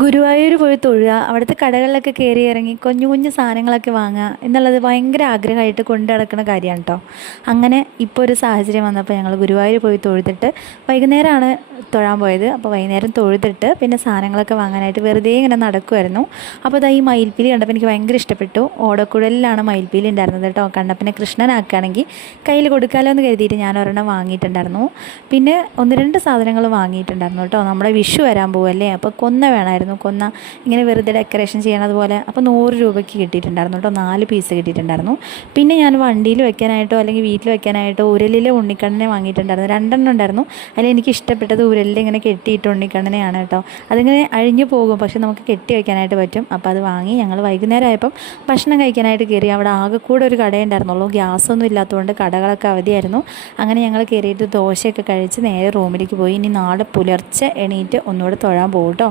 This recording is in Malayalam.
ഗുരുവായൂർ പോയി തൊഴുക, അവിടുത്തെ കടകളിലൊക്കെ കയറി ഇറങ്ങി കുഞ്ഞു കുഞ്ഞു സാധനങ്ങളൊക്കെ വാങ്ങുക എന്നുള്ളത് ഭയങ്കര ആഗ്രഹമായിട്ട് കൊണ്ടു നടക്കുന്ന കാര്യമാണ് കേട്ടോ. അങ്ങനെ ഇപ്പോൾ ഒരു സാഹചര്യം വന്നപ്പോൾ ഞങ്ങൾ ഗുരുവായൂർ പോയി തൊഴുതിട്ട് വൈകുന്നേരമാണ് തൊഴാൻ പോയത്. അപ്പോൾ വൈകുന്നേരം തൊഴുതിട്ട് പിന്നെ സാധനങ്ങളൊക്കെ വാങ്ങാനായിട്ട് വെറുതെ ഇങ്ങനെ നടക്കുമായിരുന്നു. അപ്പോൾ അതാ ഈ മയിൽപ്പീലി കണ്ടപ്പോൾ എനിക്ക് ഭയങ്കര ഇഷ്ടപ്പെട്ടു. ഓടക്കുഴലിലാണ് മയിൽപ്പീലി ഉണ്ടായിരുന്നത് കേട്ടോ. കണ്ണപ്പനെ കൃഷ്ണനാക്കുകയാണെങ്കിൽ കയ്യിൽ കൊടുക്കാമല്ലോ എന്ന് കരുതിയിട്ട് ഞാൻ ഒരെണ്ണം വാങ്ങിയിട്ടുണ്ടായിരുന്നു. പിന്നെ ഒന്ന് രണ്ട് സാധനങ്ങൾ വാങ്ങിയിട്ടുണ്ടായിരുന്നു കേട്ടോ. നമ്മുടെ വിഷു വരാൻ പോവല്ലേ, അപ്പോൾ കൊന്ന വേണമായിരുന്നു. കൊന്ന ഇങ്ങനെ വെറുതെ ഡെക്കറേഷൻ ചെയ്യണത് പോലെ. അപ്പോൾ 100 രൂപയ്ക്ക് കിട്ടിയിട്ടുണ്ടായിരുന്നു കേട്ടോ. 4 പീസ് കിട്ടിയിട്ടുണ്ടായിരുന്നു. പിന്നെ ഞാൻ വണ്ടിയിൽ വെക്കാനായിട്ടോ അല്ലെങ്കിൽ വീട്ടിൽ വെക്കാനായിട്ടോ ഉരലിലെ ഉണ്ണിക്കണ്ണനെ വാങ്ങിയിട്ടുണ്ടായിരുന്നു. 2 ഉണ്ടായിരുന്നു. അതിൽ എനിക്ക് ഇഷ്ടപ്പെട്ടത് ഉരലിൽ ഇങ്ങനെ കെട്ടിയിട്ട് ഉണ്ണിക്കണ്ണനെയാണ് കേട്ടോ. അതിങ്ങനെ അഴിഞ്ഞു പോകും, പക്ഷെ നമുക്ക് കെട്ടി വയ്ക്കാനായിട്ട് പറ്റും. അപ്പോൾ അത് വാങ്ങി ഞങ്ങൾ വൈകുന്നേരം ആയപ്പം ഭക്ഷണം കഴിക്കാനായിട്ട് കയറി. അവിടെ ആകെ കൂടെ ഒരു കടയുണ്ടായിരുന്നുള്ളൂ. ഗ്യാസൊന്നും ഇല്ലാത്തതുകൊണ്ട് കടകളൊക്കെ അവധിയായിരുന്നു. അങ്ങനെ ഞങ്ങൾ കയറിയിട്ട് ദോശയൊക്കെ കഴിച്ച് നേരെ റൂമിലേക്ക് പോയി. ഇനി നാളെ പുലർച്ചെ എണീറ്റ് ഒന്നുകൂടെ തൊഴാൻ പോകും കേട്ടോ.